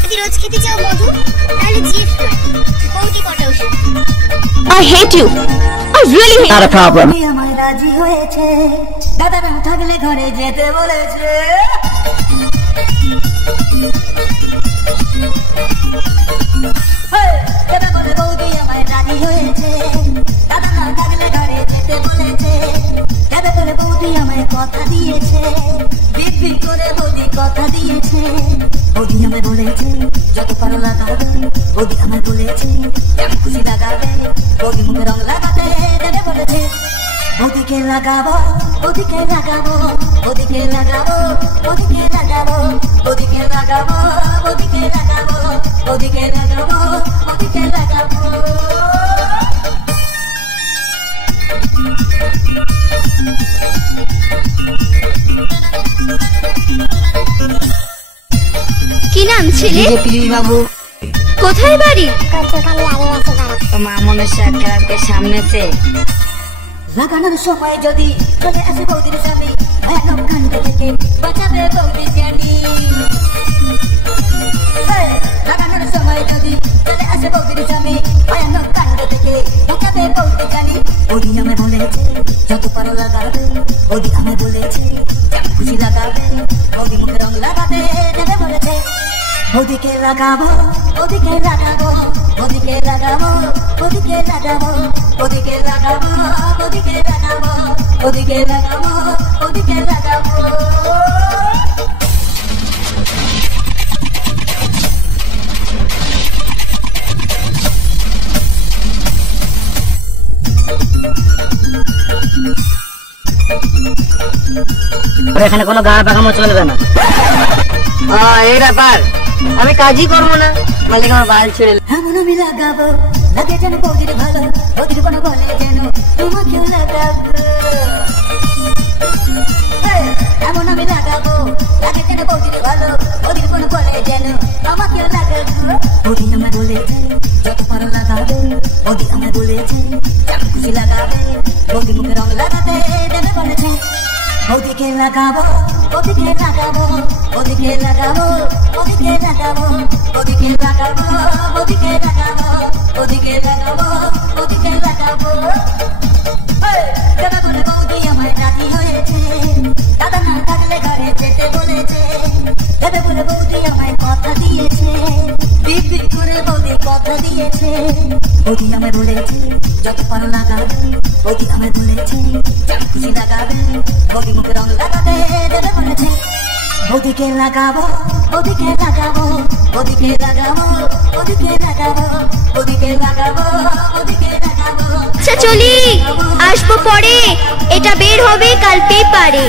যদি রোজ খেতে চাও মধু তাহলে জিএফ কর বউটি পটাও I hate you. I really hate. Not a problem. আমার রাজি হয়েছে দাদারা থাকলে ঘরে যেতে বলেছে দাদা বলে বৌদি আমার রাজি হয়েছে দাদা না থাকলে ঘরে যেতে বলেছে দাদা বলে বৌদি আমায় কথা দিয়েছে বিপি করে বৌদি কথা দিয়েছে বৌদি আমায় বলেছে যত পারো লাগাবে বৌদি আমায় বলেছে যেমন খুশি লাগাবে বৌদি মুখে রং লাগাতে দাদা বলেছে বৌদিকে লাগাবো বৌদিকে লাগাবো বৌদিকে লাগাবো বৌদিকে লাগাবো বৌদিকে লাগাবো বৌদিকে লাগাবো বৌদিকে লাগাবো বৌদিকে লাগাবো কি নাম ছেলে? প্লিজ বাবু কোথায় বাড়ি? মা মনসা ক্লাবের সামনে সে লাগানোর সময় যদি চলে আসে বৌদির স্বামী ভয়ানক কাণ্ড থেকে বাঁচাবে বৌদি জানি লাগানোর সময় যদি চলে আসে বৌদির স্বামী ভয়ানক কাণ্ড থেকে বাঁচাবে বৌদি জানি বৌদি আমায় বলেছে যত পারো লাগাবে বৌদি আমায় বলেছে যেমন খুশি লাগাবে বৌদি মুখে রং লাগাতে দেবে বলেছে বৌদিকে লাগাবো বৌদিকে লাগাবো বৌদিকে লাগাবো বৌদিকে লাগাবো বৌদিকে লাগাবো বৌদিকে লাগাবো বৌদিকে লাগাবো বৌদিকে লাগাবো এখানে কোনো গাড়া পাকামো চলবে না। এই ব্যাপার আমি কাজই করবো না, মালিক আমার বাল ছেড়ে। এমন আমি লাগাবো লাগে যেন বৌদির ভালো বৌদির কোনো বলে যেন তোমাকেও লাগাবো এমন আমি লাগাবো লাগে যেন বৌদির ভালো বৌদির কোনো বলে যেন আমাকেও লাগাবো বৌদি আমায় বলেছে যত পারো লাগাবে বৌদি আমায় বলেছে যেমন খুশি লাগাবে বৌদি মুখে রং লাগাতে দেবে বলেছে বৌদিকে লাগাবো বৌদিকে লাগাবো বৌদিকে লাগাবো বৌদিকে লাগাবো বৌদিকে লাগাবো বৌদিকে লাগাবো বৌদিকে লাগাবো বৌদিকে লাগাবো দাদা বলে বৌদি আমার রাজি হয়েছে দাদা না থাকলে ঘরে যেতে বলেছে দাদা বলে বৌদি আমায় কথা দিয়েছে বিপি করে বৌদি কথা দিয়েছে বৌদি আমায় বলেছে যত পারো লাগাবে বৌদি আমায় বলেছে যেমন খুশি লাগাবে বৌদি মুখে রং লাগাতে দেবে বলেছে বৌদিকে লাগাবো বৌদিকে লাগাবো বৌদিকে লাগাবো বৌদিকে লাগাবো বৌদিকে লাগাবো বৌদিকে লাগাবো আচ্ছা চলি, আসবো পরে, এটা বের হবে কাল পেপারে।